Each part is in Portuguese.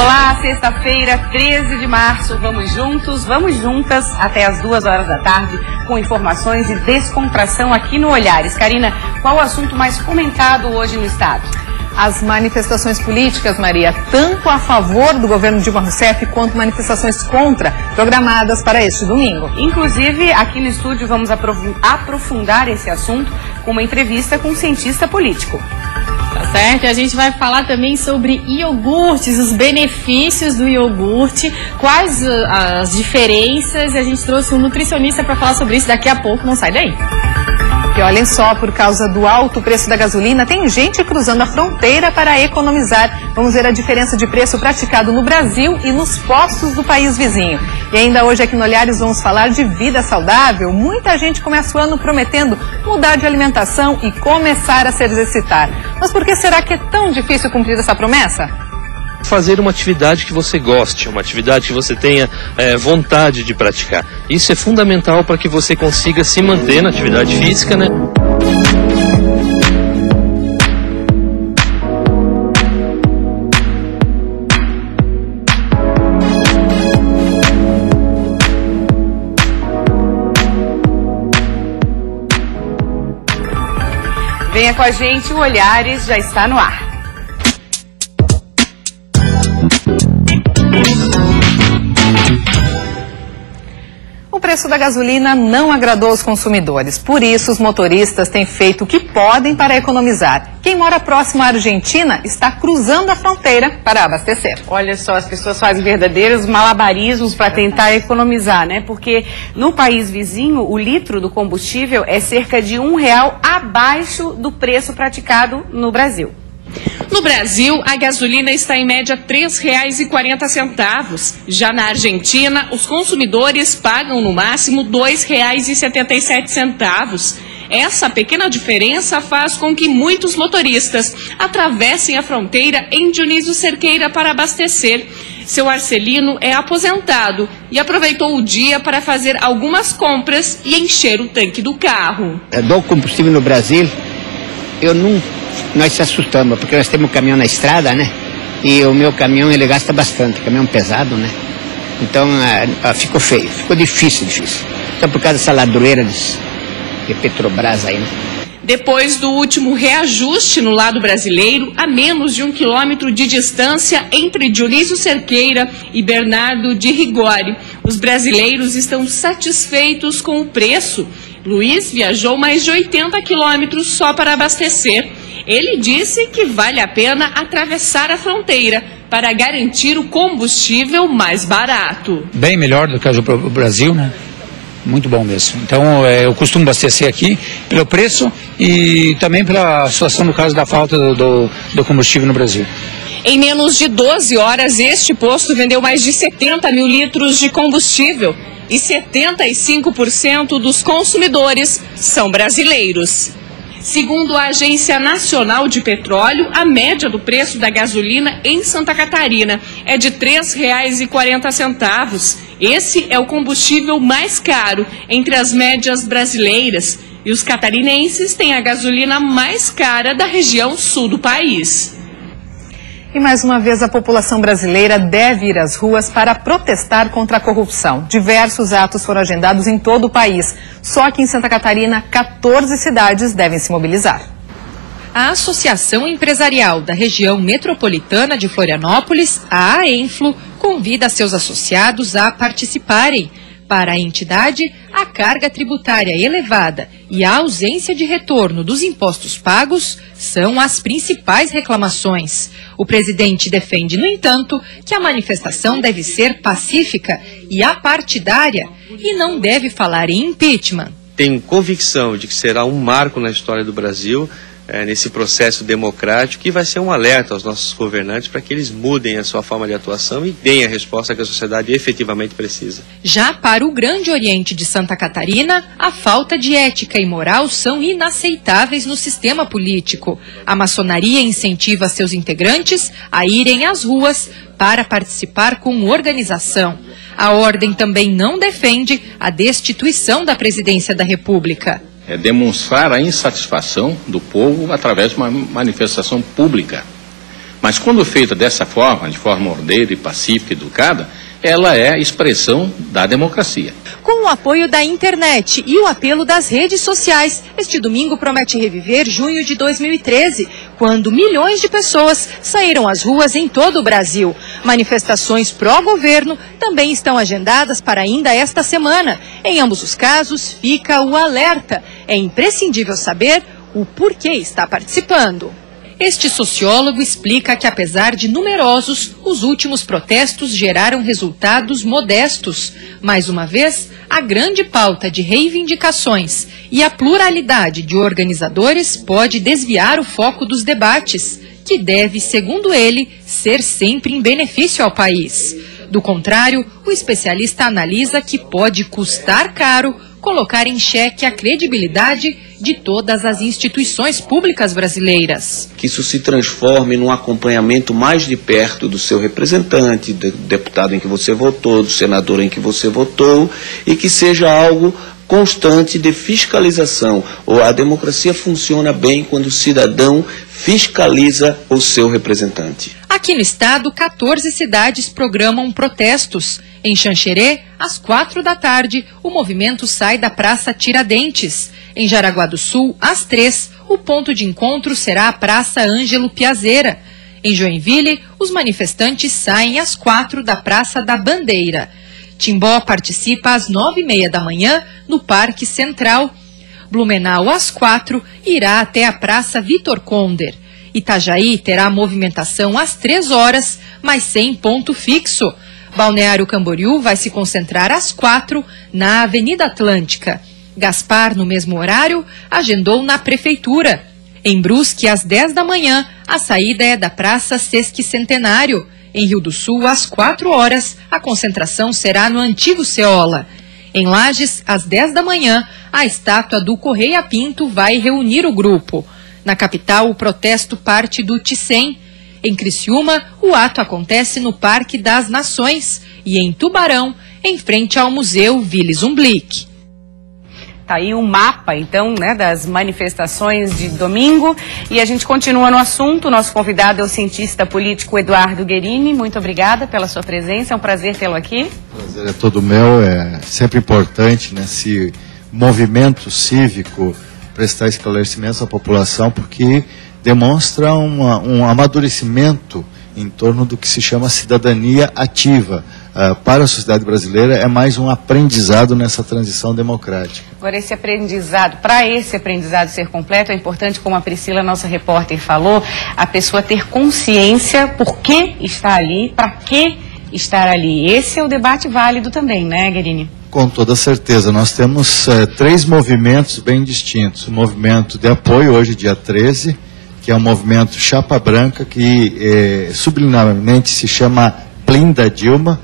Olá, sexta-feira, 13 de março, vamos juntos, vamos juntas até as 2 horas da tarde com informações e descontração aqui no Olhares. Karina, qual o assunto mais comentado hoje no estado? As manifestações políticas, Maria, tanto a favor do governo Dilma Rousseff quanto manifestações contra, programadas para este domingo. Inclusive, aqui no estúdio vamos aprofundar esse assunto com uma entrevista com um cientista político. Tá certo? A gente vai falar também sobre iogurtes, os benefícios do iogurte, quais as diferenças. A gente trouxe um nutricionista para falar sobre isso daqui a pouco, não sai daí. E olhem só, por causa do alto preço da gasolina, tem gente cruzando a fronteira para economizar. Vamos ver a diferença de preço praticado no Brasil e nos postos do país vizinho. E ainda hoje aqui no Olhares vamos falar de vida saudável. Muita gente começa o ano prometendo mudar de alimentação e começar a se exercitar. Mas por que será que é tão difícil cumprir essa promessa? Fazer uma atividade que você goste, uma atividade que você tenha vontade de praticar. Isso é fundamental para que você consiga se manter na atividade física, né? Venha com a gente, o Olhares já está no ar. O preço da gasolina não agradou os consumidores. Por isso, os motoristas têm feito o que podem para economizar. Quem mora próximo à Argentina está cruzando a fronteira para abastecer. Olha só, as pessoas fazem verdadeiros malabarismos para tentar economizar, né? Porque no país vizinho, o litro do combustível é cerca de R$1 abaixo do preço praticado no Brasil. No Brasil, a gasolina está em média R$ 3,40. Já na Argentina, os consumidores pagam no máximo R$ 2,77. Essa pequena diferença faz com que muitos motoristas atravessem a fronteira em Dionísio Cerqueira para abastecer. Seu Arcelino é aposentado e aproveitou o dia para fazer algumas compras e encher o tanque do carro. Do combustível no Brasil, nós se assustamos, porque nós temos um caminhão na estrada, né? E o meu caminhão, ele gasta bastante, caminhão pesado, né? Então, ficou feio, ficou difícil. Só por causa dessa ladroeira de Petrobras aí, né? Depois do último reajuste no lado brasileiro, a menos de 1 quilômetro de distância entre Dionísio Cerqueira e Bernardo de Rigori, os brasileiros estão satisfeitos com o preço. Luiz viajou mais de 80 quilômetros só para abastecer. Ele disse que vale a pena atravessar a fronteira para garantir o combustível mais barato. Bem melhor do que o Brasil, né? Muito bom mesmo. Então, eu costumo abastecer aqui pelo preço e também pela situação no caso da falta do combustível no Brasil. Em menos de 12 horas, este posto vendeu mais de 70 mil litros de combustível e 75% dos consumidores são brasileiros. Segundo a Agência Nacional de Petróleo, a média do preço da gasolina em Santa Catarina é de R$ 3,40. Esse é o combustível mais caro entre as médias brasileiras. E os catarinenses têm a gasolina mais cara da região sul do país. E mais uma vez a população brasileira deve ir às ruas para protestar contra a corrupção. Diversos atos foram agendados em todo o país. Só que em Santa Catarina, 14 cidades devem se mobilizar. A Associação Empresarial da Região Metropolitana de Florianópolis, a AENFLO, convida seus associados a participarem. Para a entidade, a carga tributária elevada e a ausência de retorno dos impostos pagos são as principais reclamações. O presidente defende, no entanto, que a manifestação deve ser pacífica e apartidária e não deve falar em impeachment. Tenho convicção de que será um marco na história do Brasil, nesse processo democrático, que vai ser um alerta aos nossos governantes para que eles mudem a sua forma de atuação e deem a resposta que a sociedade efetivamente precisa. Já para o Grande Oriente de Santa Catarina, a falta de ética e moral são inaceitáveis no sistema político. A maçonaria incentiva seus integrantes a irem às ruas para participar com organização. A ordem também não defende a destituição da presidência da República. É demonstrar a insatisfação do povo através de uma manifestação pública. Mas quando feita dessa forma, de forma ordeira e pacífica e educada, ela é a expressão da democracia. Com o apoio da internet e o apelo das redes sociais, este domingo promete reviver junho de 2013, quando milhões de pessoas saíram às ruas em todo o Brasil. Manifestações pró-governo também estão agendadas para ainda esta semana. Em ambos os casos, fica o alerta. É imprescindível saber o porquê está participando. Este sociólogo explica que, apesar de numerosos, os últimos protestos geraram resultados modestos. Mais uma vez, a grande pauta de reivindicações e a pluralidade de organizadores pode desviar o foco dos debates, que deve, segundo ele, ser sempre em benefício ao país. Do contrário, o especialista analisa que pode custar caro colocar em xeque a credibilidade de todas as instituições públicas brasileiras. Que isso se transforme num acompanhamento mais de perto do seu representante, do deputado em que você votou, do senador em que você votou, e que seja algo constante de fiscalização. A democracia funciona bem quando o cidadão fiscaliza o seu representante. Aqui no estado, 14 cidades programam protestos. Em Xanxerê, às 4 da tarde, o movimento sai da Praça Tiradentes. Em Jaraguá do Sul, às 3, o ponto de encontro será a Praça Ângelo Piazeira. Em Joinville, os manifestantes saem às 4 da Praça da Bandeira. Timbó participa às 9h30 da manhã no Parque Central. Blumenau, às 4, irá até a Praça Vitor Conder. Itajaí terá movimentação às 3 horas, mas sem ponto fixo. Balneário Camboriú vai se concentrar às 4 na Avenida Atlântica. Gaspar, no mesmo horário, agendou na Prefeitura. Em Brusque, às 10 da manhã, a saída é da Praça Sesquicentenário. Em Rio do Sul, às 4 horas, a concentração será no Antigo Ceola. Em Lages, às 10 da manhã, a estátua do Correia Pinto vai reunir o grupo. Na capital, o protesto parte do Ticem. Em Criciúma, o ato acontece no Parque das Nações. E em Tubarão, em frente ao Museu Willy Zumblick. Tá aí um mapa, então, né, das manifestações de domingo. E a gente continua no assunto. Nosso convidado é o cientista político Eduardo Guerini. Muito obrigada pela sua presença. É um prazer tê-lo aqui. O prazer é todo meu. É sempre importante nesse movimento cívico prestar esclarecimentos à população, porque demonstra um amadurecimento em torno do que se chama cidadania ativa. Para a sociedade brasileira é mais um aprendizado nessa transição democrática. Agora, esse aprendizado, para esse aprendizado ser completo, é importante, como a Priscila, nossa repórter, falou, a pessoa ter consciência por que está ali, para que estar ali. Esse é o debate válido também, né, Guerini? Com toda certeza. Nós temos 3 movimentos bem distintos. O movimento de apoio, hoje dia 13, que é um movimento chapa branca, que subliminarmente se chama Blinda Dilma,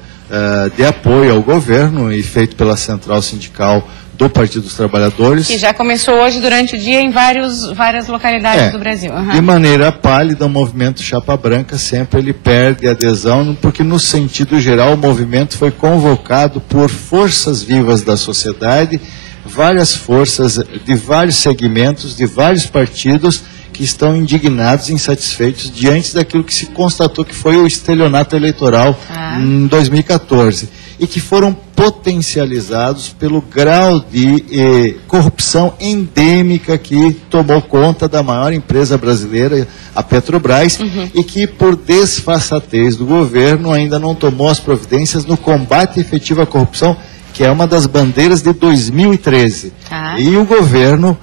de apoio ao governo e feito pela Central Sindical do Partido dos Trabalhadores. Que já começou hoje durante o dia em várias localidades do Brasil. Uhum. De maneira pálida, o movimento chapa branca sempre ele perde adesão, porque no sentido geral o movimento foi convocado por forças vivas da sociedade, várias forças de vários segmentos, de vários partidos, que estão indignados e insatisfeitos diante daquilo que se constatou que foi o estelionato eleitoral em 2014 e que foram potencializados pelo grau de corrupção endêmica que tomou conta da maior empresa brasileira, a Petrobras, e que por desfaçatez do governo ainda não tomou as providências no combate efetivo à corrupção, que é uma das bandeiras de 2013. E o governo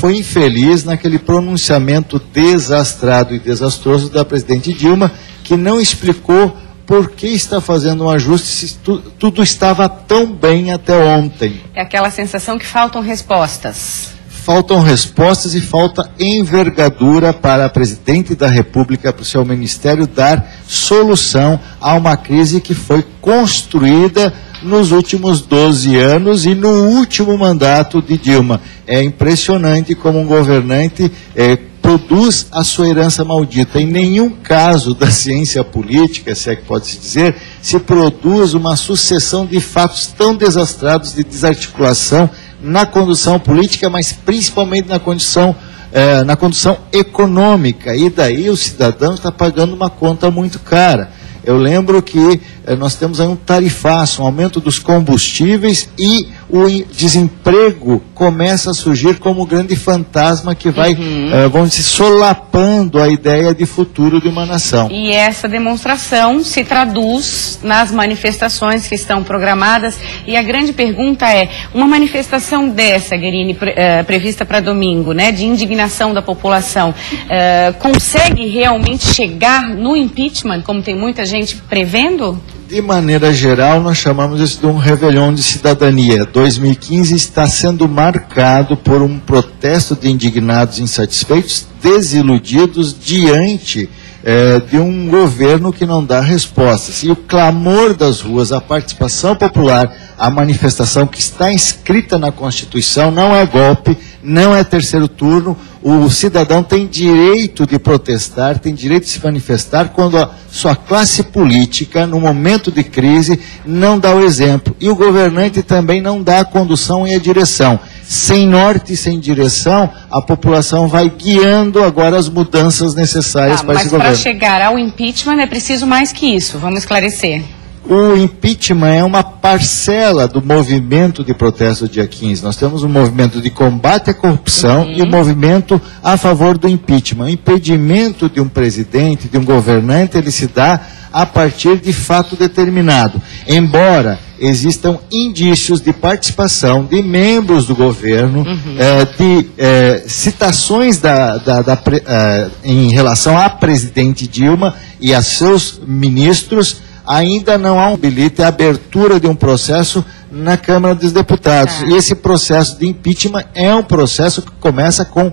foi infeliz naquele pronunciamento desastrado e desastroso da presidente Dilma, que não explicou por que está fazendo um ajuste se tudo estava tão bem até ontem. É aquela sensação que faltam respostas. Faltam respostas e falta envergadura para a presidente da República, para o seu ministério, dar solução a uma crise que foi construída nos últimos 12 anos e no último mandato de Dilma. É impressionante como um governante produz a sua herança maldita. Em nenhum caso da ciência política, se é que pode-se dizer, se produz uma sucessão de fatos tão desastrados de desarticulação na condução política, mas principalmente na condição na condução econômica, e daí o cidadão está pagando uma conta muito cara. Eu lembro que nós temos aí um tarifaço, um aumento dos combustíveis, e o desemprego começa a surgir como grande fantasma que vai, vamos dizer, solapando a ideia de futuro de uma nação. E essa demonstração se traduz nas manifestações que estão programadas. E a grande pergunta é, uma manifestação dessa, Guerini, prevista para domingo, né, de indignação da população, consegue realmente chegar no impeachment, como tem muita gente prevendo? De maneira geral, nós chamamos isso de um réveillon de cidadania. 2015 está sendo marcado por um protesto de indignados, insatisfeitos, desiludidos diante de um governo que não dá respostas. E o clamor das ruas, a participação popular, a manifestação que está inscrita na Constituição, não é golpe, não é terceiro turno. O cidadão tem direito de protestar, tem direito de se manifestar quando a sua classe política, no momento de crise, não dá o exemplo. E o governante também não dá a condução e a direção. Sem norte e sem direção, a população vai guiando agora as mudanças necessárias para esse governo. Mas para chegar ao impeachment é preciso mais que isso, vamos esclarecer. O impeachment é uma parcela do movimento de protesto do dia 15. Nós temos um movimento de combate à corrupção e um movimento a favor do impeachment. O impedimento de um presidente, de um governante, ele se dá a partir de fato determinado. Embora existam indícios de participação de membros do governo, citações em relação à presidente Dilma e a seus ministros, ainda não há um bilhete, a abertura de um processo na Câmara dos Deputados. E esse processo de impeachment é um processo que começa com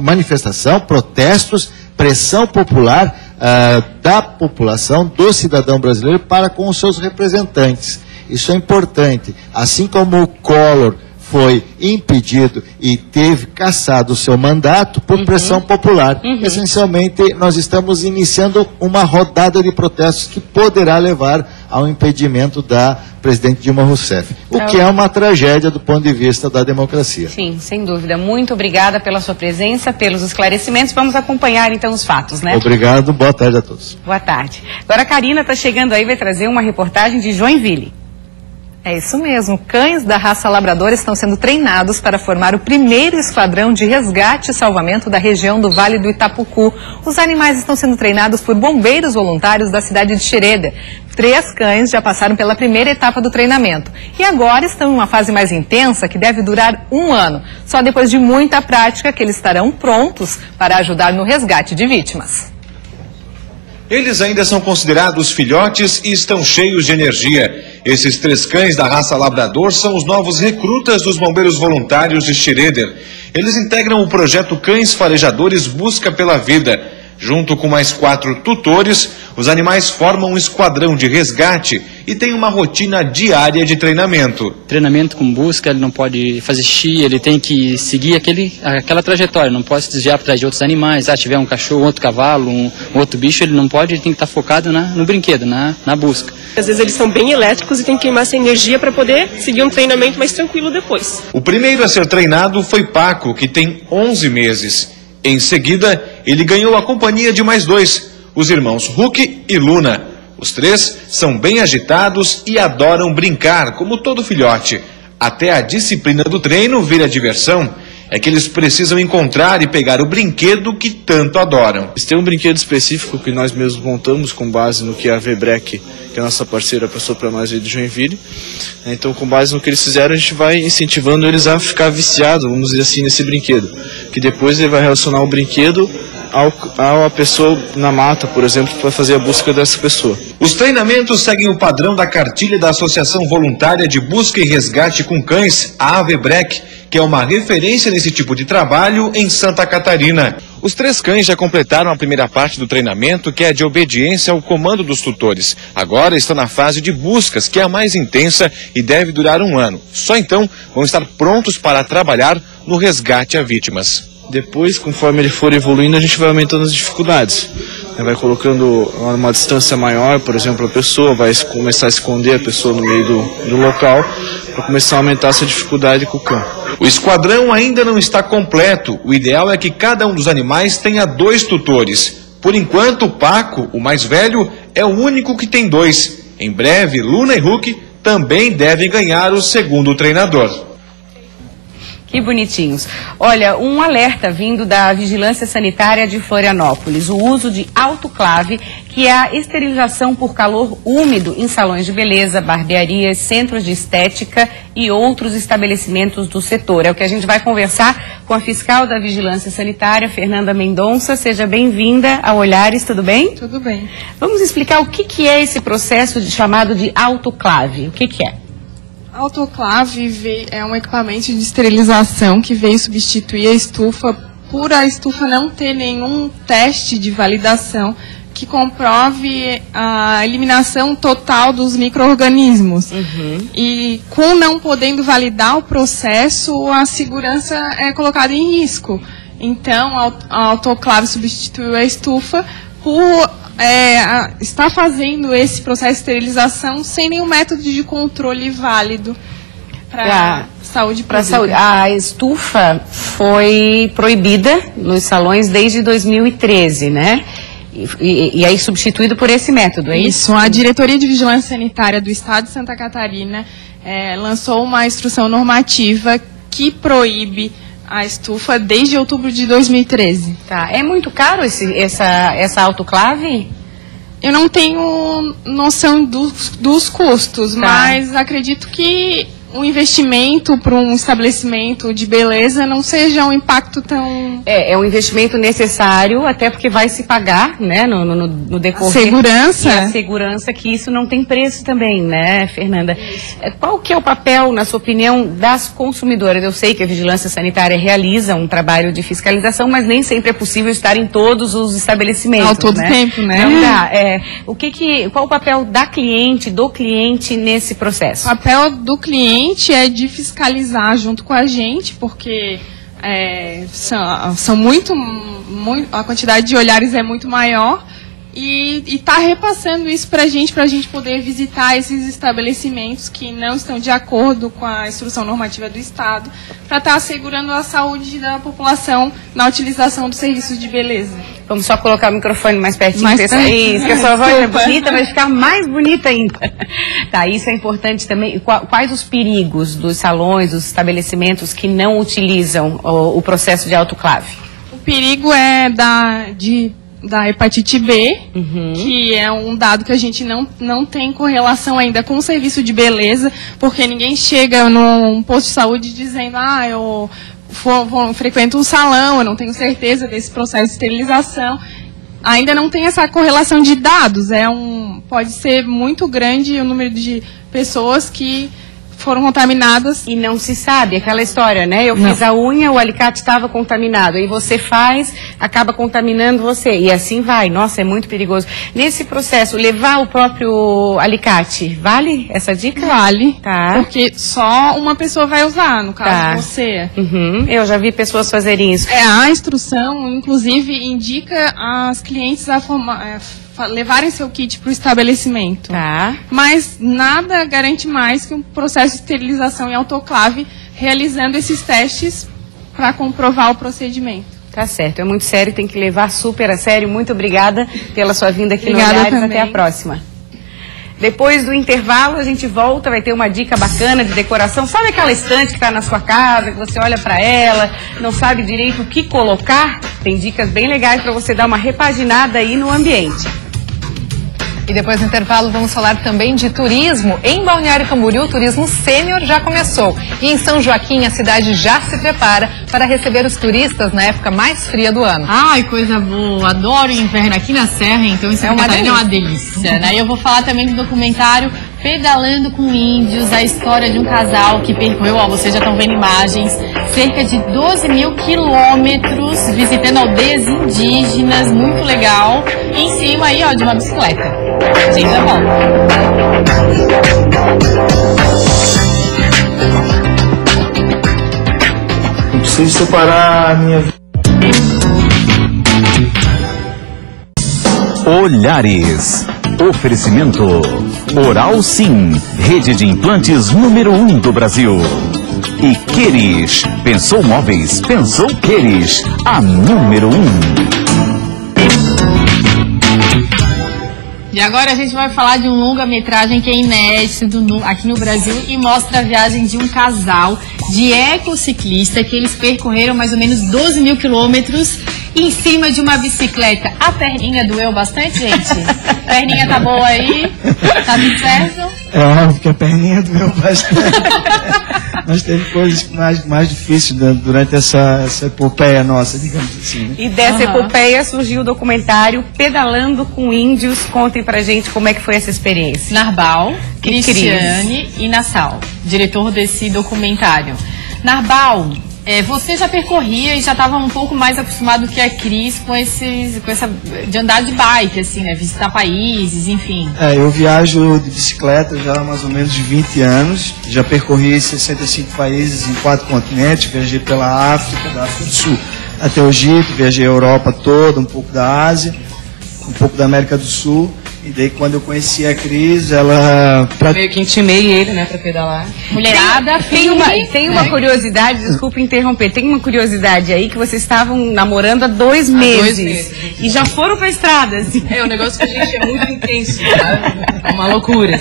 manifestação, protestos, pressão popular da população, do cidadão brasileiro para com os seus representantes. Isso é importante. Assim como o Collor foi impedido e teve cassado o seu mandato por pressão popular. Essencialmente, nós estamos iniciando uma rodada de protestos que poderá levar ao impedimento da presidente Dilma Rousseff, o que é uma tragédia do ponto de vista da democracia. Sim, sem dúvida. Muito obrigada pela sua presença, pelos esclarecimentos. Vamos acompanhar então os fatos, né? Obrigado, boa tarde a todos. Boa tarde. Agora a Karina está chegando aí, vai trazer uma reportagem de Joinville. É isso mesmo, cães da raça labrador estão sendo treinados para formar o primeiro esquadrão de resgate e salvamento da região do Vale do Itapucu. Os animais estão sendo treinados por bombeiros voluntários da cidade de Xereder. 3 cães já passaram pela primeira etapa do treinamento e agora estão em uma fase mais intensa que deve durar 1 ano. Só depois de muita prática que eles estarão prontos para ajudar no resgate de vítimas. Eles ainda são considerados filhotes e estão cheios de energia. Esses 3 cães da raça labrador são os novos recrutas dos bombeiros voluntários de Xereder. Eles integram o projeto Cães Farejadores Busca pela Vida. Junto com mais 4 tutores, os animais formam um esquadrão de resgate e têm uma rotina diária de treinamento. Treinamento com busca, ele não pode fazer xixi, ele tem que seguir aquela trajetória, não pode se desviar atrás de outros animais. Ah, tiver um cachorro, outro cavalo, um outro bicho, ele não pode, ele tem que estar focado no brinquedo, na busca. Às vezes eles são bem elétricos e tem que queimar essa energia para poder seguir um treinamento mais tranquilo depois. O primeiro a ser treinado foi Paco, que tem 11 meses. Em seguida, ele ganhou a companhia de mais 2, os irmãos Hulk e Luna. Os 3 são bem agitados e adoram brincar, como todo filhote. Até a disciplina do treino vira diversão. É que eles precisam encontrar e pegar o brinquedo que tanto adoram. Tem um brinquedo específico que nós mesmos montamos com base no que a Vebrec, que é a nossa parceira, passou para nós aí de Joinville. Então, com base no que eles fizeram, a gente vai incentivando eles a ficar viciados, vamos dizer assim, nesse brinquedo. Que depois ele vai relacionar o brinquedo a pessoa na mata, por exemplo, para fazer a busca dessa pessoa. Os treinamentos seguem o padrão da cartilha da Associação Voluntária de Busca e Resgate com Cães, a AVEBREC, que é uma referência nesse tipo de trabalho em Santa Catarina. Os 3 cães já completaram a primeira parte do treinamento, que é de obediência ao comando dos tutores. Agora estão na fase de buscas, que é a mais intensa e deve durar 1 ano. Só então vão estar prontos para trabalhar no resgate a vítimas. Depois, conforme ele for evoluindo, a gente vai aumentando as dificuldades. vai colocando uma distância maior, por exemplo, a pessoa vai começar a esconder a pessoa no meio do local, para começar a aumentar essa dificuldade com o cão. O esquadrão ainda não está completo. O ideal é que cada um dos animais tenha 2 tutores. Por enquanto, o Paco, o mais velho, é o único que tem 2. Em breve, Luna e Hulk também devem ganhar o segundo treinador. Que bonitinhos. Olha, um alerta vindo da Vigilância Sanitária de Florianópolis. O uso de autoclave, que é a esterilização por calor úmido em salões de beleza, barbearias, centros de estética e outros estabelecimentos do setor. É o que a gente vai conversar com a fiscal da Vigilância Sanitária, Fernanda Mendonça. Seja bem-vinda a Olhares, tudo bem? Tudo bem. Vamos explicar o que é esse processo chamado de autoclave. O que é? Autoclave é um equipamento de esterilização que veio substituir a estufa, por a estufa não ter nenhum teste de validação que comprove a eliminação total dos micro-organismos. E com não podendo validar o processo, a segurança é colocada em risco. Então, a autoclave substituiu a estufa por está fazendo esse processo de esterilização sem nenhum método de controle válido para saúde pública. A estufa foi proibida nos salões desde 2013, né? E aí substituído por esse método, é isso? Isso, a Diretoria de Vigilância Sanitária do Estado de Santa Catarina lançou uma instrução normativa que proíbe a estufa desde outubro de 2013. Tá. É muito caro essa autoclave? Eu não tenho noção dos custos, mas acredito que um investimento para um estabelecimento de beleza não seja um impacto tão... É um investimento necessário, até porque vai se pagar, né, no decorrer. Segurança. E a segurança, que isso não tem preço também, né, Fernanda? Qual que é o papel, na sua opinião, das consumidoras? Eu sei que a Vigilância Sanitária realiza um trabalho de fiscalização, mas nem sempre é possível estar em todos os estabelecimentos, ao todo tempo, né? Não dá. Qual o papel da cliente, do cliente nesse processo? O papel do cliente é de fiscalizar junto com a gente, porque são muito, a quantidade de olhares é muito maior, e está repassando isso para a gente poder visitar esses estabelecimentos que não estão de acordo com a instrução normativa do Estado, para estar assegurando a saúde da população na utilização dos serviços de beleza. Vamos só colocar o microfone mais pertinho. Isso, que a sua voz é bonita, vai ficar mais bonita ainda. Tá, isso é importante também. Quais os perigos dos salões, dos estabelecimentos que não utilizam o processo de autoclave? O perigo é da hepatite B, que é um dado que a gente não tem correlação ainda com o serviço de beleza, porque ninguém chega num posto de saúde dizendo, eu frequento um salão, eu não tenho certeza desse processo de esterilização. Ainda não tem essa correlação de dados, pode ser muito grande o número de pessoas que foram contaminadas. E não se sabe, aquela história, né? Eu fiz a unha, o alicate estava contaminado. Aí você faz, acaba contaminando você. E assim vai. Nossa, é muito perigoso. Nesse processo, levar o próprio alicate, vale essa dica? Vale. Tá. Porque só uma pessoa vai usar, no caso você. Eu já vi pessoas fazerem isso. A instrução, inclusive, indica as clientes a levarem seu kit para o estabelecimento. Tá. Mas nada garante mais que um processo de esterilização em autoclave, realizando esses testes para comprovar o procedimento. Tá certo, é muito sério, tem que levar super a sério. Muito obrigada pela sua vinda aqui no Olhares. Até a próxima. Depois do intervalo, a gente volta, vai ter uma dica bacana de decoração. Sabe aquela estante que está na sua casa, que você olha para ela, não sabe direito o que colocar? Tem dicas bem legais para você dar uma repaginada aí no ambiente. E depois do intervalo vamos falar também de turismo. Em Balneário Camboriú, o turismo sênior já começou. E em São Joaquim, a cidade já se prepara para receber os turistas na época mais fria do ano. Ai, coisa boa. Adoro o inverno aqui na Serra, então em Santa Catarina é uma delícia, né? E eu vou falar também do documentário Pedalando com Índios, a história de um casal que percorreu, vocês já estão vendo imagens, cerca de 12 mil quilômetros, visitando aldeias indígenas, muito legal, em cima aí, de uma bicicleta. A gente já volta. Eu preciso separar a minha vida. Olhares. Oferecimento Oral Sim, rede de implantes número 1 do Brasil. E Queires. Pensou móveis, pensou Queires, a número 1. E agora a gente vai falar de um longa-metragem que é inédito aqui no Brasil e mostra a viagem de um casal de ecociclista que eles percorreram mais ou menos 12 mil quilômetros em cima de uma bicicleta. A perninha doeu bastante, gente? Perninha tá boa aí? Tá tudo certo? É óbvio que a perninha doeu bastante. Mas teve coisas mais difíceis durante essa epopeia nossa, digamos assim. Né? E dessa epopeia surgiu o documentário Pedalando com Índios. Contem pra gente como é que foi essa experiência. Narbal, Cristiane e Nassau, diretor desse documentário. Narbal, você já percorria e já estava um pouco mais acostumado que a Cris com essa de andar de bike, assim, né? Visitar países, enfim. Eu viajo de bicicleta já há mais ou menos de 20 anos. Já percorri 65 países em 4 continentes. Viajei pela África, da África do Sul até o Egito. Viajei a Europa toda, um pouco da Ásia, um pouco da América do Sul. E daí quando eu conheci a Cris, ela... Meio que intimei ele, né, pra pedalar. Mulherada, tem uma curiosidade, desculpa interromper, tem uma curiosidade aí que vocês estavam namorando há 2 meses. 2 meses. E já foram pra estrada, assim. O negócio que a gente é muito intenso, sabe? É uma loucura.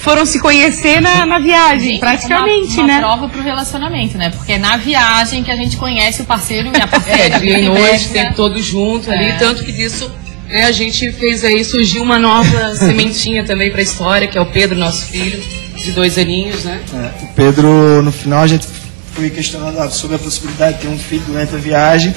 Foram se conhecer na viagem, praticamente, uma né? prova pro relacionamento, né? Porque é na viagem que a gente conhece o parceiro e a parceira. Dia e noite, o tempo todo junto ali, tanto que disso... a gente fez aí, surgiu uma nova sementinha também para a história, que é o Pedro, nosso filho, de 2 aninhos, né? O Pedro, no final, a gente foi questionando sobre a possibilidade de ter um filho durante a viagem.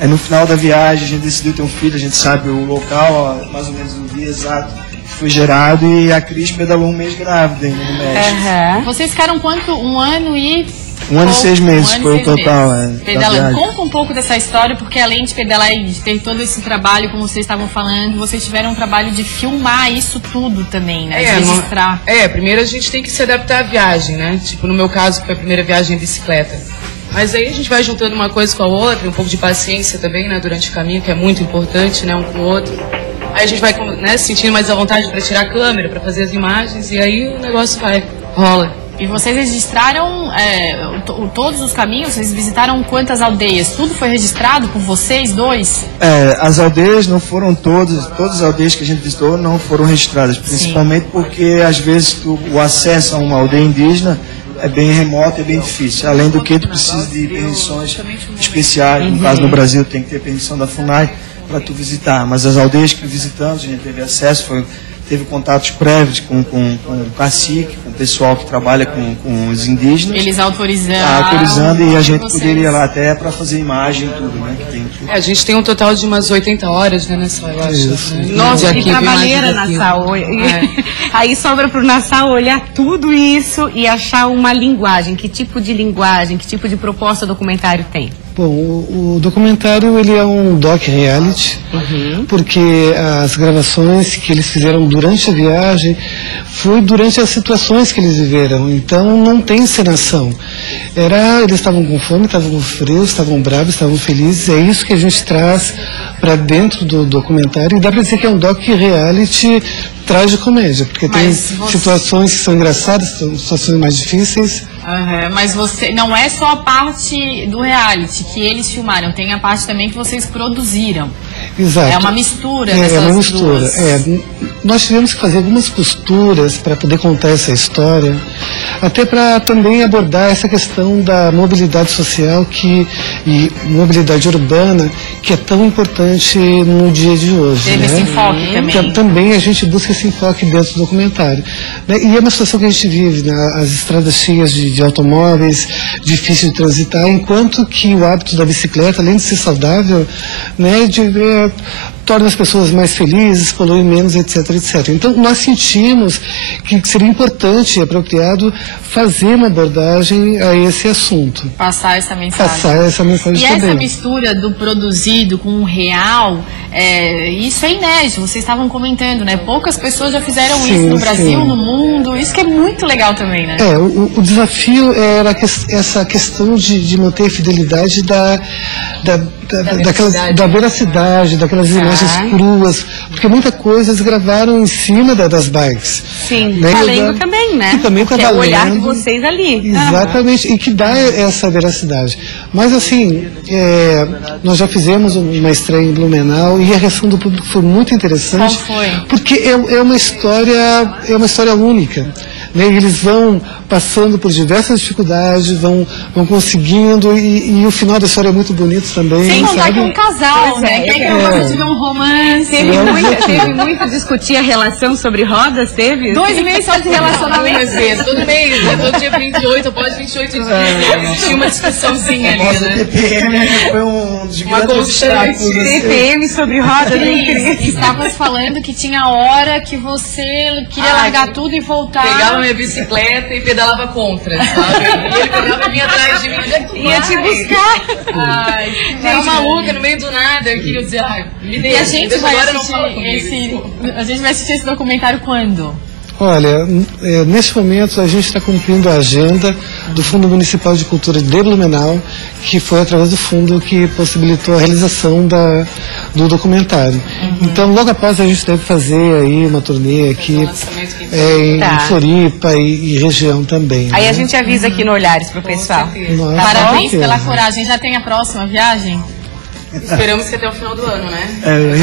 Aí no final da viagem a gente decidiu ter um filho, a gente sabe o local, mais ou menos o dia exato que foi gerado, e a Cris pedalou 1 mês grávida ainda no México. Vocês ficaram quanto? 1 ano e... 1 ano e 6 meses foi o total. Pedalando. Conta um pouco dessa história, porque além de pedalar e de ter todo esse trabalho, como vocês estavam falando, vocês tiveram um trabalho de filmar isso tudo também, né? De registrar. Primeiro a gente tem que se adaptar à viagem, né? Tipo, no meu caso, que foi a primeira viagem em bicicleta. Mas aí a gente vai juntando uma coisa com a outra, um pouco de paciência também, né? Durante o caminho, que é muito importante, né? Um com o outro. Aí a gente vai, né, sentindo mais à vontade para tirar a câmera, para fazer as imagens, e aí o negócio rola. E vocês registraram todos os caminhos? Vocês visitaram quantas aldeias? Tudo foi registrado por vocês dois? As aldeias não foram todas as aldeias que a gente visitou não foram registradas, principalmente porque às vezes o acesso a uma aldeia indígena é bem remoto e bem difícil. Além do que tu precisa de permissões especiais, no caso no Brasil tem que ter permissão da FUNAI para tu visitar, mas as aldeias que visitamos a gente teve acesso, teve contatos prévios com o cacique, com o pessoal que trabalha com os indígenas. Eles autorizando. Autorizando, e a gente poderia ir lá até para fazer imagem e tudo, né? Que tem tudo. A gente tem um total de umas 80 horas, né, Nassau, eu acho. Né? Nossa, que trabalheira, Nassau. Aí sobra pro Nassau olhar tudo isso e achar uma linguagem. Que tipo de linguagem, que tipo de proposta o documentário tem? Bom, o documentário ele é um doc-reality, porque as gravações que eles fizeram durante a viagem foi durante as situações que eles viveram, então não tem encenação. Eles estavam com fome, estavam com frio, estavam bravos, estavam felizes, é isso que a gente traz para dentro do documentário, e dá para dizer que é um doc-reality tragicomédia, porque tem situações que são engraçadas, situações mais difíceis. Mas você não é só a parte do reality que eles filmaram, tem a parte também que vocês produziram. Exato. É uma mistura É uma mistura. Nós tivemos que fazer algumas costuras para poder contar essa história, até para também abordar essa questão da mobilidade social e mobilidade urbana, que é tão importante no dia de hoje. Teve esse enfoque também. Também a gente busca esse enfoque dentro do documentário. Né? E é uma situação que a gente vive, né? As estradas cheias de automóveis, difícil de transitar, enquanto que o hábito da bicicleta, além de ser saudável, né, torna as pessoas mais felizes, polui menos, etc, etc. Então, nós sentimos que seria importante e apropriado fazer uma abordagem a esse assunto. Passar essa mensagem. Passar essa mensagem e também. Essa mistura do produzido com o real, isso é inédito, vocês estavam comentando, né? Poucas pessoas já fizeram isso no Brasil, no mundo, isso que é muito legal também, né? O desafio era essa questão de manter a fidelidade da veracidade, daquelas imagens imagens cruas, porque muita coisa eles gravaram em cima das bikes. Sim, valendo também, né? Que também está valendo. É o olhar de vocês ali. Exatamente, e que dá essa veracidade. Mas assim, nós já fizemos uma estreia em Blumenau e a reação do público foi muito interessante. Qual foi? Porque é uma história única. Né? Eles vão passando por diversas dificuldades, vão conseguindo, e o final da história é muito bonito também. Sem contar que é um casal, né? Quem que não gosta de ver um romance? Teve muito discutir a relação sobre rodas, teve? 2 meses só de relacionamento. Todo mês, né? Todo dia 28, após 28 dias, tinha uma discussãozinha ali, né? TPM foi um dos grandes TPM sobre rodas, Estávamos falando que tinha hora que você queria largar tudo e voltar. Pegava minha bicicleta e pedalava contra, sabe? E ele pegava e vinha atrás de mim. Ia te buscar. Ai, tava maluca no meio do nada. Aqui eu dizia, me deixa. E a gente vai assistir esse documentário quando? Olha, nesse momento a gente está cumprindo a agenda do Fundo Municipal de Cultura de Blumenau, que foi através do fundo que possibilitou a realização do documentário. Então, logo após a gente deve fazer aí uma turnê aqui em Floripa e região também. Aí a gente avisa aqui no Olhares pro pessoal. Parabéns pela coragem. Já tem a próxima viagem? Esperamos que até o final do ano, né?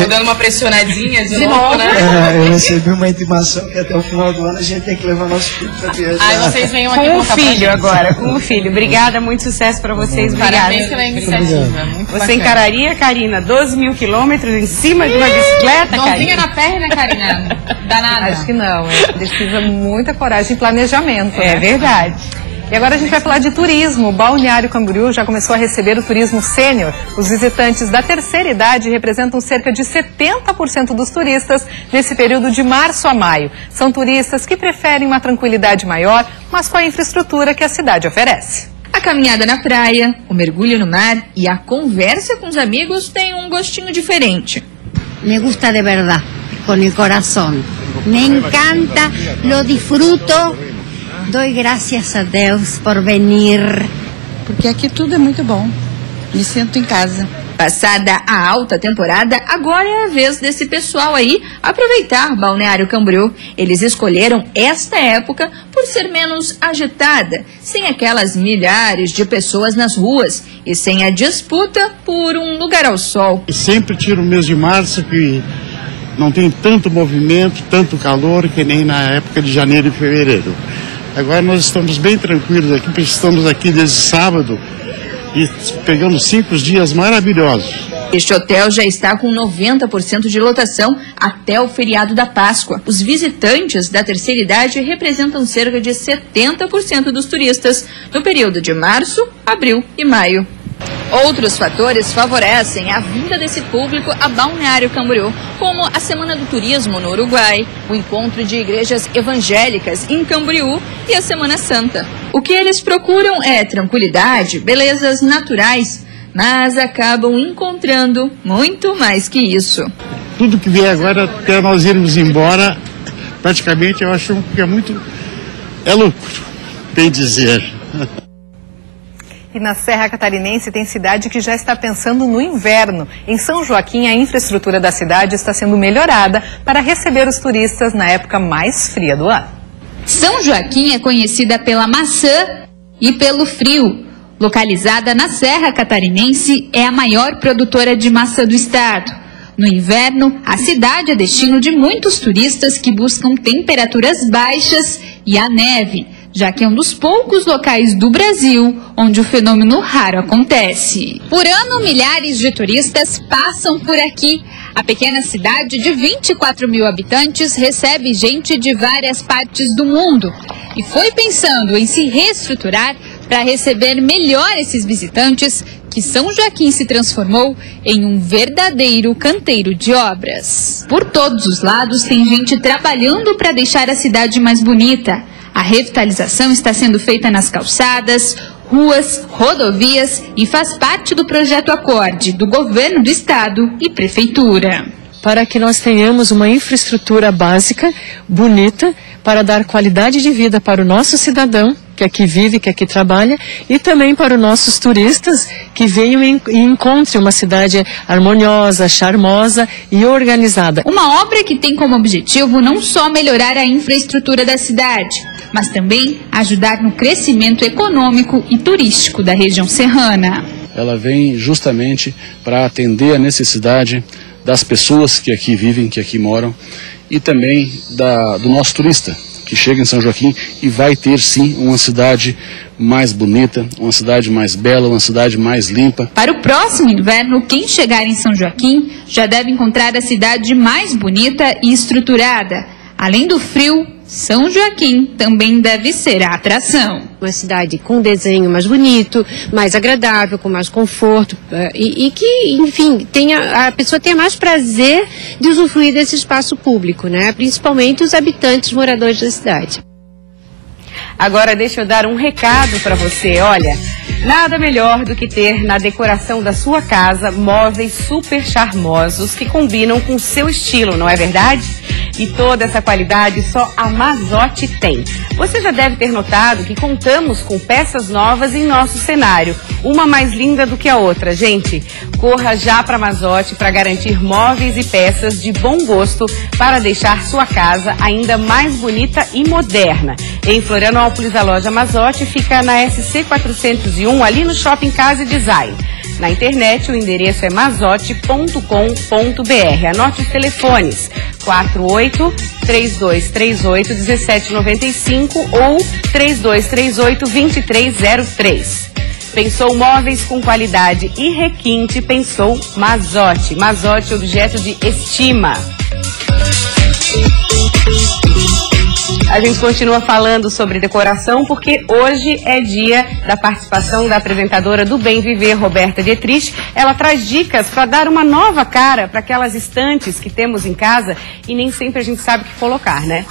Tô dando uma pressionadinha de novo, né? Eu recebi uma intimação que até o final do ano a gente tem que levar nosso filho pra viajar. Aí vocês venham aqui com o filho agora, com o filho. Obrigada, muito sucesso pra vocês. Parabéns pela iniciativa. Muito Você bacana. encararia, Karina, 12 mil quilômetros em cima de uma bicicleta, Novinha na perna, Karina? Danada. Acho que não, precisa muita coragem e planejamento. É verdade. E agora a gente vai falar de turismo. O Balneário Camboriú já começou a receber o turismo sênior. Os visitantes da terceira idade representam cerca de 70% dos turistas nesse período de março a maio. São turistas que preferem uma tranquilidade maior, mas com a infraestrutura que a cidade oferece. A caminhada na praia, o mergulho no mar e a conversa com os amigos têm um gostinho diferente. Me gusta de verdad, con el corazón. Me encanta, lo disfruto. Doy gracias a Deus por venir. Porque aqui tudo é muito bom. Me sinto em casa. Passada a alta temporada, agora é a vez desse pessoal aí aproveitar Balneário Camboriú. Eles escolheram esta época por ser menos agitada, sem aquelas milhares de pessoas nas ruas e sem a disputa por um lugar ao sol. Sempre tiro o mês de março, que não tem tanto movimento, tanto calor, que nem na época de janeiro e fevereiro. Agora nós estamos bem tranquilos aqui, porque estamos aqui desde sábado e pegamos 5 dias maravilhosos. Este hotel já está com 90% de lotação até o feriado da Páscoa. Os visitantes da terceira idade representam cerca de 70% dos turistas no período de março, abril e maio. Outros fatores favorecem a vinda desse público a Balneário Camboriú, como a Semana do Turismo no Uruguai, o encontro de igrejas evangélicas em Camboriú e a Semana Santa. O que eles procuram é tranquilidade, belezas naturais, mas acabam encontrando muito mais que isso. Tudo que vier agora, até nós irmos embora, praticamente eu acho que é lucro, bem dizer. E na Serra Catarinense tem cidade que já está pensando no inverno. Em São Joaquim, a infraestrutura da cidade está sendo melhorada para receber os turistas na época mais fria do ano. São Joaquim é conhecida pela maçã e pelo frio. Localizada na Serra Catarinense, é a maior produtora de maçã do estado. No inverno, a cidade é destino de muitos turistas que buscam temperaturas baixas e a neve, já que é um dos poucos locais do Brasil onde o fenômeno raro acontece. Por ano, milhares de turistas passam por aqui. A pequena cidade de 24 mil habitantes recebe gente de várias partes do mundo e foi pensando em se reestruturar para receber melhor esses visitantes que São Joaquim se transformou em um verdadeiro canteiro de obras. Por todos os lados tem gente trabalhando para deixar a cidade mais bonita. A revitalização está sendo feita nas calçadas, ruas, rodovias e faz parte do projeto Acorde do governo do estado e prefeitura. Para que nós tenhamos uma infraestrutura básica, bonita, para dar qualidade de vida para o nosso cidadão que aqui vive, que aqui trabalha, e também para os nossos turistas que venham e encontrem uma cidade harmoniosa, charmosa e organizada. Uma obra que tem como objetivo não só melhorar a infraestrutura da cidade, mas também ajudar no crescimento econômico e turístico da região serrana. Ela vem justamente para atender a necessidade das pessoas que aqui vivem, que aqui moram, e também do nosso turista, que chega em São Joaquim e vai ter sim uma cidade mais bonita, uma cidade mais bela, uma cidade mais limpa. Para o próximo inverno, quem chegar em São Joaquim já deve encontrar a cidade mais bonita e estruturada. Além do frio, São Joaquim também deve ser a atração. Uma cidade com desenho mais bonito, mais agradável, com mais conforto e que, enfim, a pessoa tenha mais prazer de usufruir desse espaço público, né? Principalmente os habitantes, moradores da cidade. Agora deixa eu dar um recado para você, olha, nada melhor do que ter na decoração da sua casa móveis super charmosos que combinam com o seu estilo, não é verdade? E toda essa qualidade só a Mazotti tem. Você já deve ter notado que contamos com peças novas em nosso cenário, uma mais linda do que a outra, gente. Corra já para a Mazotti para garantir móveis e peças de bom gosto para deixar sua casa ainda mais bonita e moderna. Em Florianópolis, a loja Mazotti fica na SC 401, ali no Shopping Casa e Design. Na internet, o endereço é mazotti.com.br. Anote os telefones: 48-3238-1795 ou 3238-2303. Pensou móveis com qualidade e requinte? Pensou Mazotti. Mazotti, objeto de estima. A gente continua falando sobre decoração porque hoje é dia da participação da apresentadora do Bem Viver, Roberta Dietrich. Ela traz dicas para dar uma nova cara para aquelas estantes que temos em casa e nem sempre a gente sabe o que colocar, né?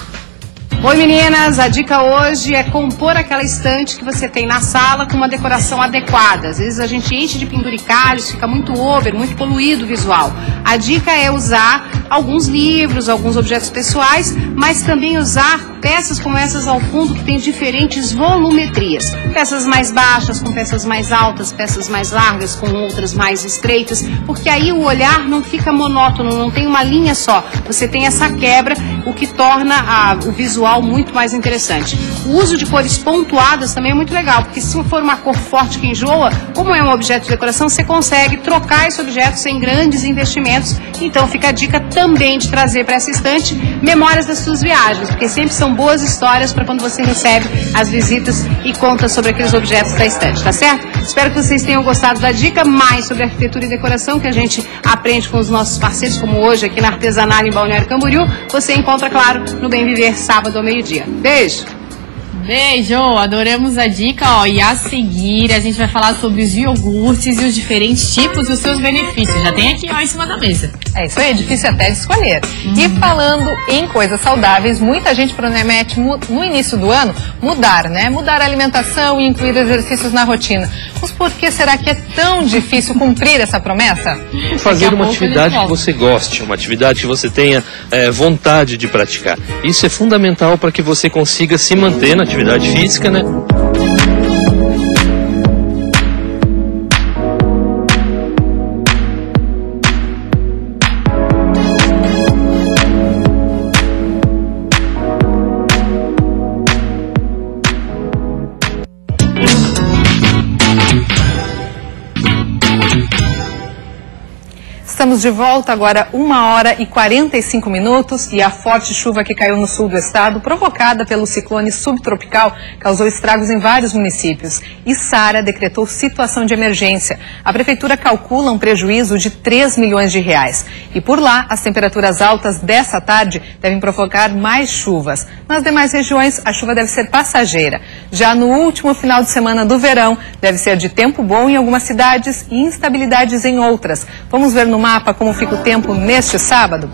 Oi meninas, a dica hoje é compor aquela estante que você tem na sala com uma decoração adequada. Às vezes a gente enche de penduricalhos, fica muito over, muito poluído o visual. A dica é usar alguns livros, alguns objetos pessoais, mas também usar peças como essas ao fundo que tem diferentes volumetrias. Peças mais baixas com peças mais altas, peças mais largas com outras mais estreitas, porque aí o olhar não fica monótono, não tem uma linha só. Você tem essa quebra, o que torna o visual muito mais interessante. O uso de cores pontuadas também é muito legal, porque se for uma cor forte que enjoa, como é um objeto de decoração, você consegue trocar esse objeto sem grandes investimentos. Então fica a dica também de trazer para essa estante memórias das suas viagens, porque sempre são boas histórias para quando você recebe as visitas e conta sobre aqueles objetos da estante, tá certo? Espero que vocês tenham gostado da dica, mais sobre arquitetura e decoração que a gente aprende com os nossos parceiros, como hoje aqui na Artesanal em Balneário Camboriú. Você encontra, claro, no Bem Viver, sábado ao meio-dia. Beijo! Beijo, adoramos a dica, ó, e a seguir a gente vai falar sobre os iogurtes e os diferentes tipos e os seus benefícios. Já tem aqui, ó, em cima da mesa. É isso aí, é difícil até de escolher. E falando em coisas saudáveis, muita gente promete no início do ano mudar, né? Mudar a alimentação e incluir exercícios na rotina. Mas por que será que é tão difícil cumprir essa promessa? Fazer uma atividade que você goste, uma atividade que você tenha vontade de praticar. Isso é fundamental para que você consiga se manter na atividade física, né? Estamos de volta agora 1h45 e a forte chuva que caiu no sul do estado, provocada pelo ciclone subtropical, causou estragos em vários municípios. E Sara decretou situação de emergência. A prefeitura calcula um prejuízo de 3 milhões de reais. E por lá, as temperaturas altas dessa tarde devem provocar mais chuvas. Nas demais regiões, a chuva deve ser passageira. Já no último final de semana do verão, deve ser de tempo bom em algumas cidades e instabilidades em outras. Vamos ver no mapa como fica o tempo neste sábado?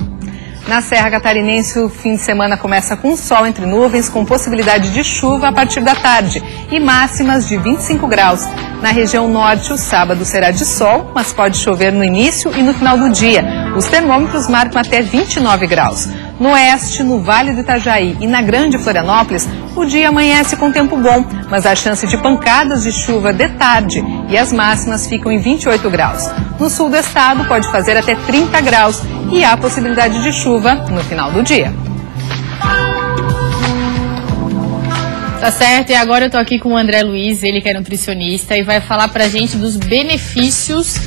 Na Serra Catarinense, o fim de semana começa com sol entre nuvens, com possibilidade de chuva a partir da tarde e máximas de 25 graus. Na região norte, o sábado será de sol, mas pode chover no início e no final do dia. Os termômetros marcam até 29 graus. No oeste, no Vale do Itajaí e na Grande Florianópolis, o dia amanhece com tempo bom, mas há chance de pancadas de chuva de tarde e as máximas ficam em 28 graus. No sul do estado, pode fazer até 30 graus e há possibilidade de chuva no final do dia. Tá certo, e agora eu tô aqui com o André Luiz, ele que é nutricionista e vai falar pra gente dos benefícios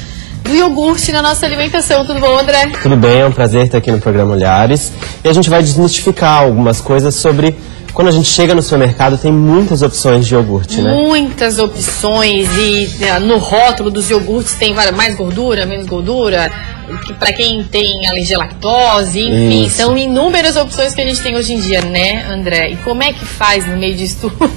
do iogurte na nossa alimentação. Tudo bom, André? Tudo bem, é um prazer estar aqui no programa Olhares. E a gente vai desmistificar algumas coisas sobre... Quando a gente chega no supermercado, tem muitas opções de iogurte, né? Muitas opções, e no rótulo dos iogurtes tem mais gordura, menos gordura, para quem tem alergia à lactose, enfim, Isso. São inúmeras opções que a gente tem hoje em dia, né, André? E como é que faz no meio disso tudo?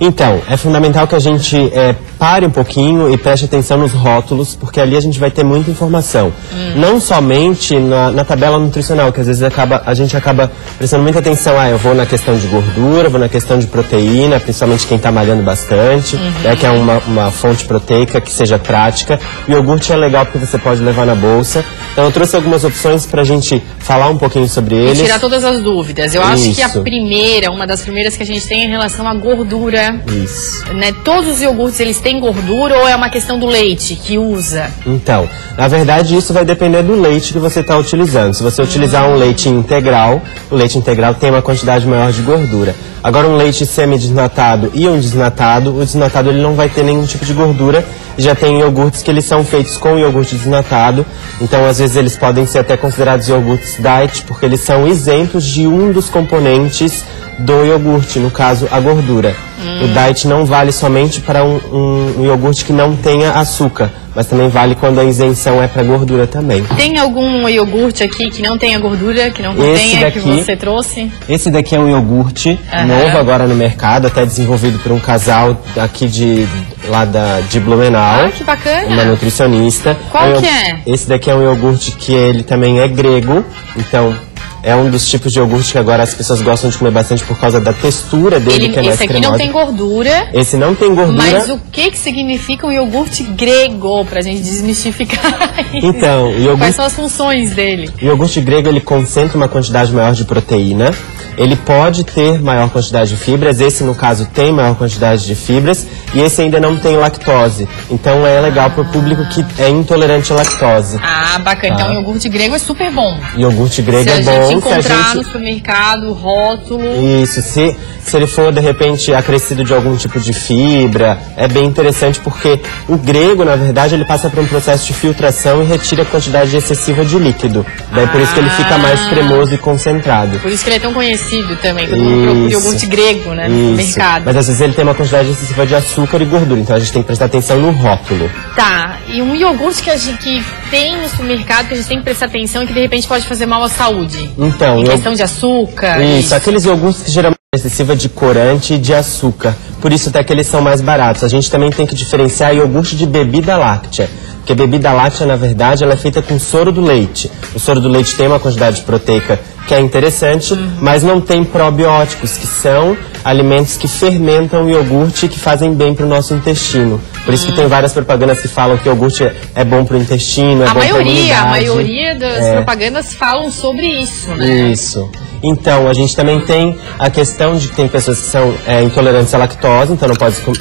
Então, é fundamental que a gente pare um pouquinho e preste atenção nos rótulos, porque ali a gente vai ter muita informação. Não somente na tabela nutricional, que às vezes a gente acaba prestando muita atenção, eu vou na questão de gordura, vou na questão de proteína, principalmente quem está malhando bastante, que é uma fonte proteica que seja prática. O iogurte é legal porque você pode levar na bolsa. Então eu trouxe algumas opções pra gente falar um pouquinho sobre eles. E tirar todas as dúvidas. Eu acho que uma das primeiras que a gente tem é em relação à gordura. Isso. Né? Todos os iogurtes, eles têm gordura ou é uma questão do leite que usa? Então, na verdade isso vai depender do leite que você está utilizando. Se você utilizar um leite integral, o leite integral tem uma quantidade maior de gordura. Agora um leite semi-desnatado e um desnatado, o desnatado ele não vai ter nenhum tipo de gordura. E já tem iogurtes que eles são feitos com iogurte desnatado. Então às vezes eles podem ser até considerados iogurtes diet, porque eles são isentos de um dos componentes do iogurte, no caso a gordura. O diet não vale somente para um iogurte que não tenha açúcar, mas também vale quando a isenção é para gordura também. Tem algum iogurte aqui que não tenha gordura, que não contenha, que você trouxe? Esse daqui é um iogurte novo agora no mercado, até desenvolvido por um casal aqui de Blumenau. Ah, que bacana! Uma nutricionista. Qual que é? Esse daqui é um iogurte que ele também é grego, então... É um dos tipos de iogurte que agora as pessoas gostam de comer bastante por causa da textura dele, que é mais cremosa. Esse aqui não tem gordura. Esse não tem gordura. Mas o que significa um iogurte grego, pra gente desmistificar isso? Então, quais são as funções dele? O iogurte grego, ele concentra uma quantidade maior de proteína. Ele pode ter maior quantidade de fibras, esse no caso tem maior quantidade de fibras, e esse ainda não tem lactose. Então é legal para o público que é intolerante à lactose. Ah, bacana. Então o iogurte grego é super bom. Iogurte grego é bom. Se a gente encontrar no supermercado, rótulo... Isso, se ele for de repente acrescido de algum tipo de fibra, é bem interessante porque o grego, na verdade, ele passa por um processo de filtração e retira a quantidade excessiva de líquido. Daí por isso que ele fica mais cremoso e concentrado. Por isso que ele é tão conhecido também, todo mundo procura iogurte grego, né, no mercado. Mas às vezes ele tem uma quantidade excessiva de açúcar e gordura, então a gente tem que prestar atenção no rótulo. Tá, e um iogurte que tem no supermercado que a gente tem que prestar atenção e que de repente pode fazer mal à saúde? Então, em questão de açúcar? Isso, aqueles iogurtes que geralmente excessiva de corante e de açúcar. Por isso até que eles são mais baratos. A gente também tem que diferenciar iogurte de bebida láctea. Porque bebida láctea, na verdade, ela é feita com soro do leite. O soro do leite tem uma quantidade proteica que é interessante, mas não tem probióticos, que são alimentos que fermentam o iogurte e que fazem bem para o nosso intestino. Por isso que tem várias propagandas que falam que o iogurte é bom para o intestino, a maioria das propagandas falam sobre isso, né? Isso. Então, a gente também tem a questão de que tem pessoas que são intolerantes à lactose, então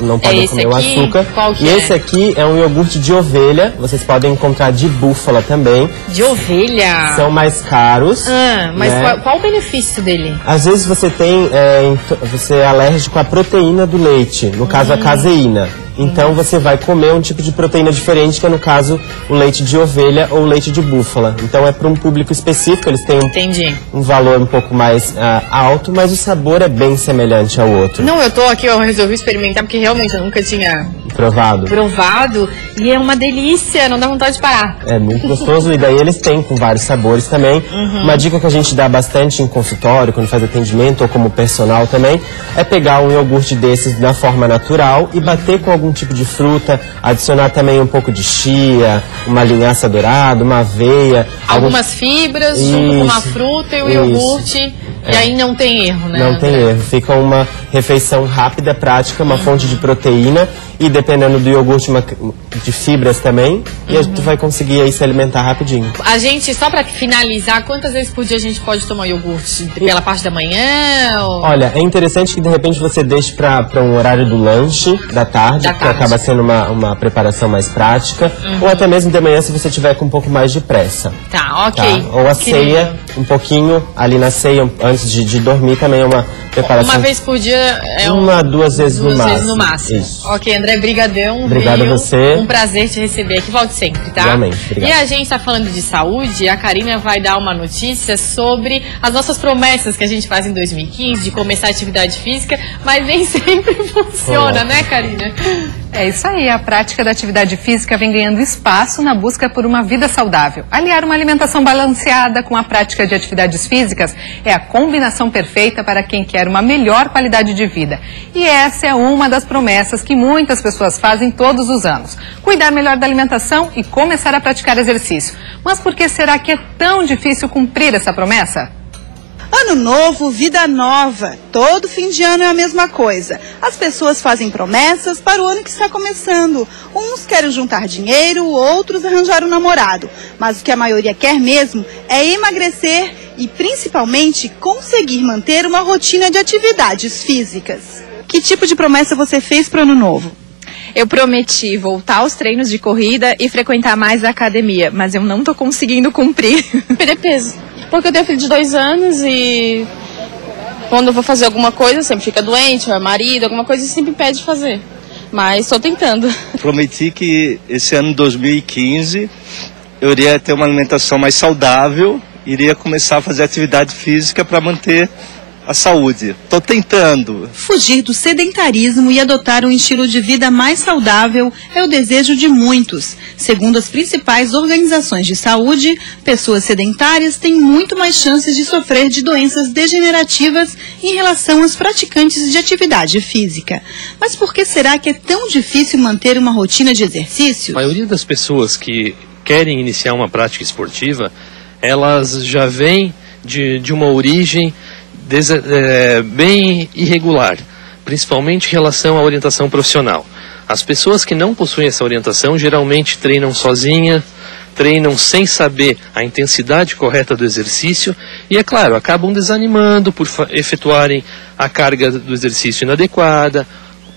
não podem comer o açúcar. Qual que e esse aqui é um iogurte de ovelha, vocês podem encontrar de búfala também. De ovelha? São mais caros. Mas qual o benefício dele? Às vezes você você é alérgico à proteína do leite, no caso a caseína. Então você vai comer um tipo de proteína diferente, que é no caso o leite de ovelha ou leite de búfala. Então é para um público específico, eles têm um valor um pouco mais alto, mas o sabor é bem semelhante ao outro. Não, eu resolvi experimentar porque realmente eu nunca tinha provado e é uma delícia, não dá vontade de parar. É muito gostoso e daí eles têm com vários sabores também. Uma dica que a gente dá bastante em consultório, quando faz atendimento ou como personal também, é pegar um iogurte desses na forma natural e bater com algum tipo de fruta, adicionar também um pouco de chia, uma linhaça dourada, uma aveia. Algumas fibras junto com uma fruta e o iogurte. E aí não tem erro, né? Não tem erro. Fica uma refeição rápida, prática, uma fonte de proteína e dependendo do iogurte de fibras também, e a gente vai conseguir aí se alimentar rapidinho. A gente, só para finalizar, quantas vezes por dia a gente pode tomar iogurte? Pela parte da manhã? Ou... Olha, é interessante que de repente você deixe para um horário do lanche da tarde, que acaba sendo uma preparação mais prática, ou até mesmo de manhã se você tiver com um pouco mais de pressa. Tá, ok. Tá? Ou a ceia, um pouquinho ali na ceia, antes de dormir também é uma preparação. Uma vez por dia é duas vezes no máximo. Isso. Ok, André, brigadão. Obrigado a você. Um prazer te receber aqui. Volte sempre, tá? Realmente, obrigado. E a gente está falando de saúde, a Karina vai dar uma notícia sobre as nossas promessas que a gente faz em 2015, de começar a atividade física, mas nem sempre funciona, né, Karina? É isso aí, a prática da atividade física vem ganhando espaço na busca por uma vida saudável. Aliar uma alimentação balanceada com a prática de atividades físicas é a combinação perfeita para quem quer uma melhor qualidade de vida. E essa é uma das promessas que muitas pessoas fazem todos os anos. Cuidar melhor da alimentação e começar a praticar exercício. Mas por que será que é tão difícil cumprir essa promessa? Ano novo, vida nova. Todo fim de ano é a mesma coisa. As pessoas fazem promessas para o ano que está começando. Uns querem juntar dinheiro, outros arranjar um namorado. Mas o que a maioria quer mesmo é emagrecer e, principalmente, conseguir manter uma rotina de atividades físicas. Que tipo de promessa você fez para o ano novo? Eu prometi voltar aos treinos de corrida e frequentar mais a academia, mas eu não estou conseguindo cumprir. Perder peso. Porque eu tenho filho de 2 anos e quando eu vou fazer alguma coisa, sempre fica doente, meu marido, alguma coisa sempre impede de fazer. Mas estou tentando. Prometi que esse ano 2015 eu iria ter uma alimentação mais saudável, iria começar a fazer atividade física para manter a saúde. Estou tentando. Fugir do sedentarismo e adotar um estilo de vida mais saudável é o desejo de muitos. Segundo as principais organizações de saúde, pessoas sedentárias têm muito mais chances de sofrer de doenças degenerativas em relação aos praticantes de atividade física. Mas por que será que é tão difícil manter uma rotina de exercício? A maioria das pessoas que querem iniciar uma prática esportiva, elas já vêm de uma origem bem irregular, principalmente em relação à orientação profissional. As pessoas que não possuem essa orientação geralmente treinam sozinha, treinam sem saber a intensidade correta do exercício e, é claro, acabam desanimando por efetuarem a carga do exercício inadequada,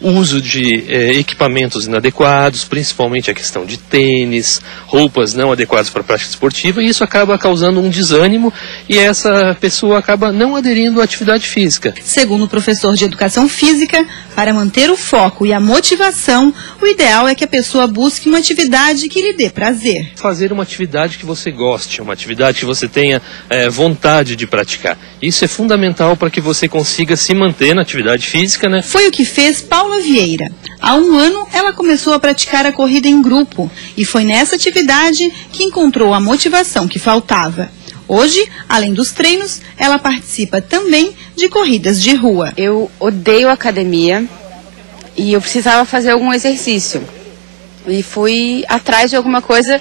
uso de equipamentos inadequados, principalmente a questão de tênis, roupas não adequadas para a prática esportiva, e isso acaba causando um desânimo e essa pessoa acaba não aderindo à atividade física. Segundo o professor de educação física, para manter o foco e a motivação, o ideal é que a pessoa busque uma atividade que lhe dê prazer. Fazer uma atividade que você goste, uma atividade que você tenha vontade de praticar. Isso é fundamental para que você consiga se manter na atividade física, né? Foi o que fez Paula Vieira. Há 1 ano, ela começou a praticar a corrida em grupo e foi nessa atividade que encontrou a motivação que faltava. Hoje, além dos treinos, ela participa também de corridas de rua. Eu odeio academia e eu precisava fazer algum exercício. E fui atrás de alguma coisa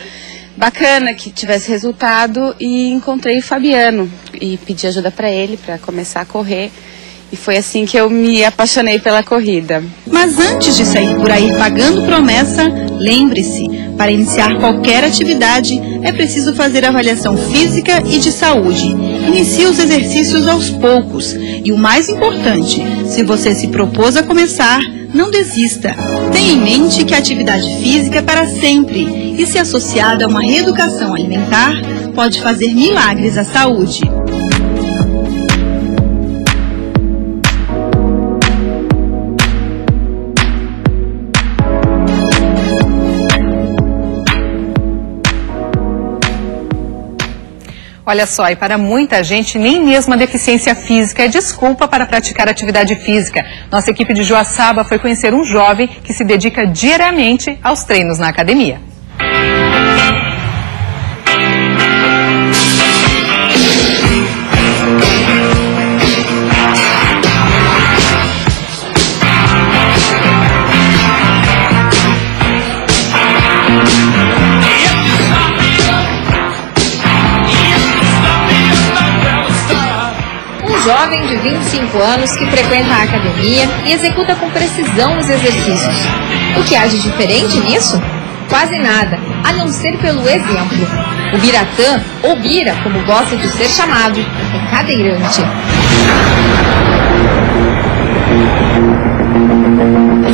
bacana que tivesse resultado e encontrei o Fabiano e pedi ajuda para ele para começar a correr. E foi assim que eu me apaixonei pela corrida. Mas antes de sair por aí pagando promessa, lembre-se, para iniciar qualquer atividade é preciso fazer avaliação física e de saúde. Inicie os exercícios aos poucos. E o mais importante, se você se propôs a começar, não desista. Tenha em mente que a atividade física é para sempre e, se associada a uma reeducação alimentar, pode fazer milagres à saúde. Olha só, e para muita gente, nem mesmo a deficiência física é desculpa para praticar atividade física. Nossa equipe de Joaçaba foi conhecer um jovem que se dedica diariamente aos treinos na academia. jovem de 25 anos que frequenta a academia e executa com precisão os exercícios. O que há de diferente nisso? Quase nada, a não ser pelo exemplo. O Biratã, ou Bira, como gosta de ser chamado, é cadeirante.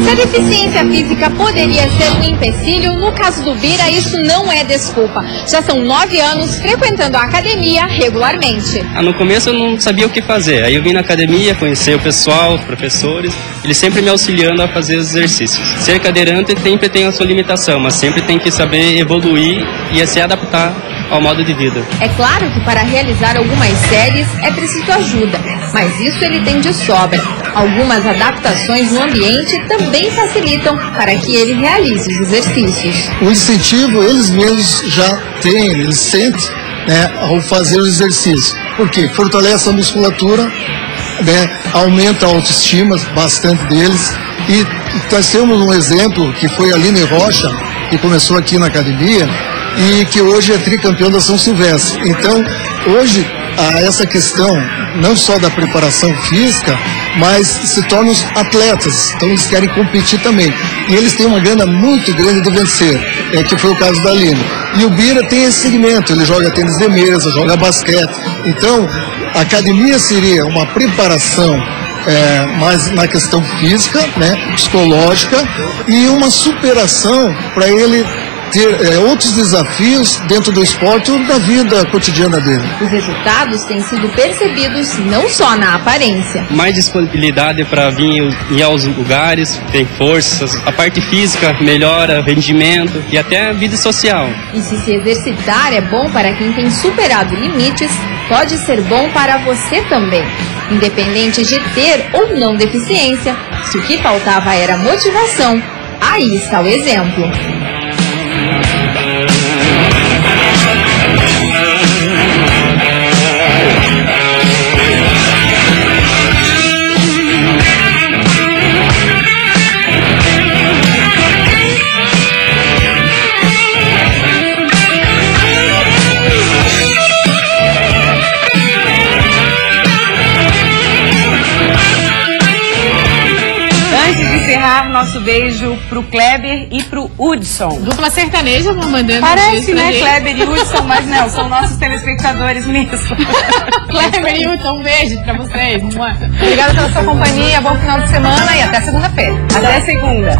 Se a deficiência física poderia ser um empecilho, no caso do Bira isso não é desculpa. Já são 9 anos frequentando a academia regularmente. No começo eu não sabia o que fazer, aí eu vim na academia, conhecer o pessoal, os professores, eles sempre me auxiliando a fazer os exercícios. Ser cadeirante sempre tem a sua limitação, mas sempre tem que saber evoluir e se adaptar ao modo de vida. É claro que para realizar algumas séries é preciso ajuda, mas isso ele tem de sobra. Algumas adaptações no ambiente também facilitam para que ele realize os exercícios. O incentivo eles mesmos já têm, eles sentem, né, ao fazer os exercícios. Por quê? Fortalece a musculatura, né, aumenta a autoestima bastante deles. E nós temos um exemplo que foi a Aline Rocha, que começou aqui na academia e que hoje é tricampeão da São Silvestre. Então, hoje, essa questão não só da preparação física, mas se tornam atletas, então eles querem competir também. E eles têm uma gana muito grande de vencer, que foi o caso da Aline. E o Bira tem esse segmento, ele joga tênis de mesa, joga basquete. Então, a academia seria uma preparação mais na questão física, né, psicológica, e uma superação para ele ter outros desafios dentro do esporte ou da vida cotidiana dele. Os resultados têm sido percebidos não só na aparência. Mais disponibilidade para vir aos lugares, tem forças, a parte física melhora, rendimento e até a vida social. E se exercitar é bom para quem tem superado limites, pode ser bom para você também. Independente de ter ou não deficiência, se o que faltava era motivação, aí está o exemplo. Nosso beijo pro Kleber e pro Hudson. Dupla sertaneja vão mandando. Parece, né, Kleber e Hudson, mas não, são nossos telespectadores mesmo. Kleber e Hudson, um beijo pra vocês. Obrigada pela sua companhia, bom final de semana e até segunda-feira. Até segunda.